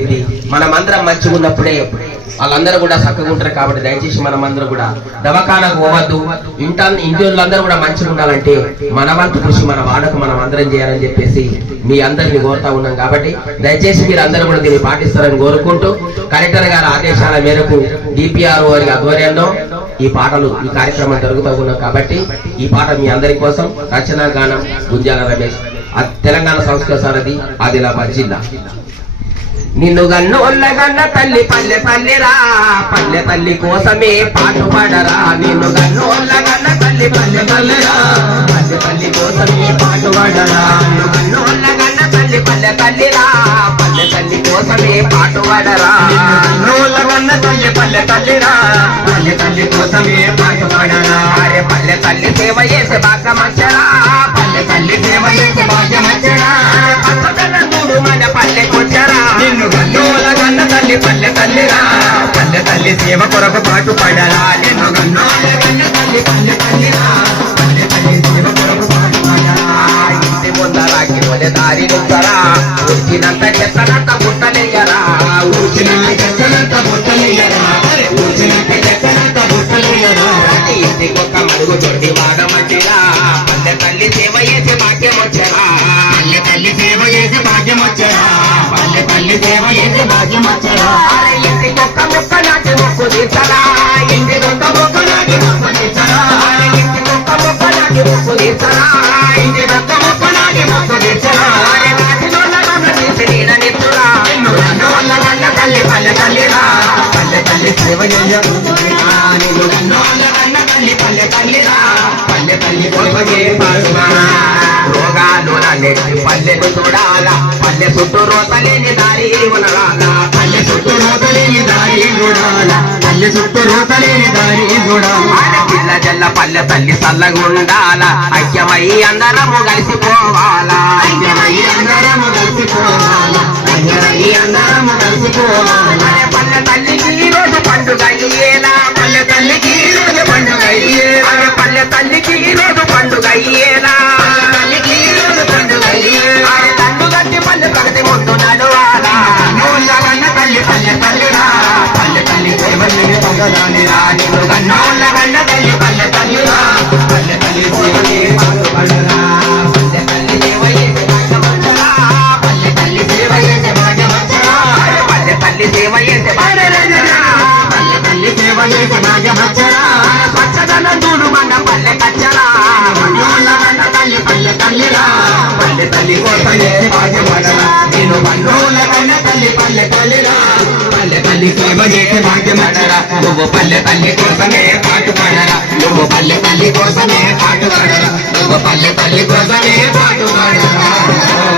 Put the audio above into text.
ఇది మనమందరం మంచిగా ఉన్నప్పుడే వాళ్ళందరూ కూడా చక్కగా ఉంటారు కాబట్టి దయచేసి మనమందరం కూడా దవాఖానకు పోవద్దు. ఇంట ఇంటి వాళ్ళందరూ కూడా మంచిగా ఉండాలంటే మన వంతు కృషి మన వాడకు మనం అందరం చేయాలని చెప్పేసి మీ అందరిని కోరుతా ఉన్నాం కాబట్టి దయచేసి మీరు అందరూ కూడా దీన్ని పాటిస్తారని కోరుకుంటూ కలెక్టర్ గారి ఆదేశాల మేరకు డిపిఆర్ఓ వారి ఆధ్వర్యంలో ఈ పాటలు ఈ కార్యక్రమం జరుగుతూ ఉన్నాం కాబట్టి ఈ పాట మీ అందరి కోసం రచనా గానం గుంజాల రమేష్ తెలంగాణ సంస్కృత సారథి ఆదిలాబాద్ జిల్లా. నిన్ను గన్ను గన్న తల్లి పల్లె తల్లిరా పల్లె తల్లి కోసమే పాటు పడరా. నిన్ను గన్ను గన్న తల్లి పల్లె పల్లెరా పల్లె తల్లి కోసమే పాటు పడరా. నిన్ను గన్ను గన్న తల్లి పల్లె తల్లిరా పల్లె తల్లి కోసమే పాటు పడరా. నోళ్ళగన్న తల్లి పల్లె పల్లెరా పల్లె తల్లి కోసమే పాటు పాడరా. అరే పల్లె తల్లి సేవ చేసే బాగా మంచి కన్న తల్లి సేవ కొరకు పాటు పడరా. నిన్ను గన్నోళ్ళగన్న తల్లి పల్లె తల్లిరా. కన్న తల్లి సేవ కొరకు పాటు పడరా. ఇంటి ముందరాకి మొదటి దారి నొక్కరా వచ్చినంత చెత్తనంత బుట్టలేయరా ఊచిన చెత్తనంత బుట్టలేయరా అరే చెత్తనంత బుట్టలేయరా ప్రతి ఇంటికొక మడుగు తొట్టి మంచిరా పల్లె తల్లి సేవ చేసే భాగ్యం వచ్చరా. పల్లె తల్లి సేవ చేసి భాగ్యం వచ్చరా అరే నాటి మొక్కు తీర్చరా ఇంటి దొంగ మొక్క నాటి మొక్కు తీర్చరా నాటి మొక్కు తీర్చరా ఇంటి దొంగ మొక్క నాటి మొక్కు తీర్చరా తల్లి పల్లె తల్లిరా. పల్లె తల్లి సేవ తల్లి పల్లె తల్లిరా. పల్లె తల్లి సేవ రోగాలు నెట్టి చూడాలా. పల్లె చుట్టూ రోతలేని దారి చూడాలా పిల్ల జల్ల పల్లె తల్లి సల్లగుండాలా? ఐక్యమై అందరము కలిసిపోవాలా? ఐక్యమై అందరము కలిసిపోవాలా? ఐక్యమై అందరము కలిసిపోవాలా పల్లె తల్లికి ఈ రోజు పండుగ రాని రాని నిన్ను గన్నోళ్ళగన్న తల్లి పల్లె తల్లిరా పల్లె తల్లి సేవలే పాటుపడరా పల్లె తల్లి సేవ చేసే భాగ్యమంచరా. పల్లె తల్లి సేవ చేసే పల్లె తల్లి సేవ చేసే పల్లె తల్లి సేవ చేసే పచ్చదనం చూడు మన పల్లె కచ్చరా తల్లి పల్లె తల్లిరా పల్లె తల్లి నేను తల్లి పల్లె తల్లిరా తల్లి సేవ చేసే భాగ్యమచ్చరా నువ్వు పల్లె తల్లి కోసమే పాటు పడరా. నువ్వు పల్లె తల్లి కోసమే పాటు పడరా. నువ్వు పల్లె తల్లి కోసమే పాటు